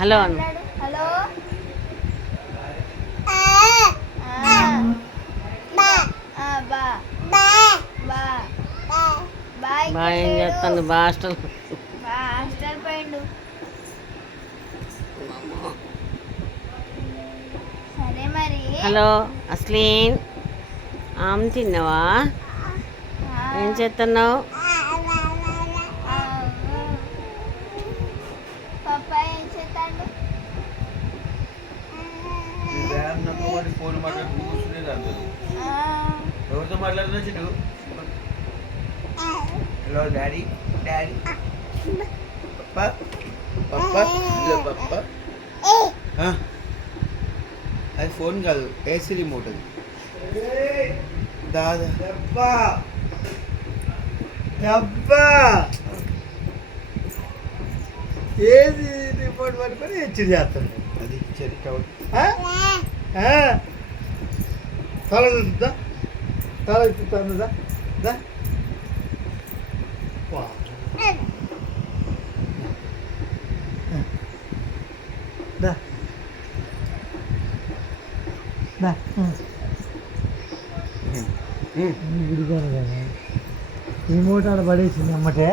Hello అను. Hello బాగా ఏం చేస్తాను బా హాస్టల్. హాస్టల్ పోయిండు. సరే మరి. హలో అస్లీన్, ఆమె తిన్నావా? ఏం చేస్తున్నావు? పప్పా ఏం చేస్తాడు? ఫోన్ మాట్లాడుతూ కూర్చునేది అందరూ. ఎవరితో మాట్లాడుతున్నా చిట్టు? హలో డాడీ, డాడీ, పప్పా, పప్పా, హలో పప్పా. అది ఫోన్ కాదు, ఏసీ రిమోట్ అది. దాదా డబ్బా డబ్బా ఏది రిమోట్ పట్టుకొని హెచ్చరి చేస్తాను. అది చెరి తల చూద్దా, తల చూస్తాను. దా దా దా రిమోట్ ఆడ పడేసింది అమ్మటే.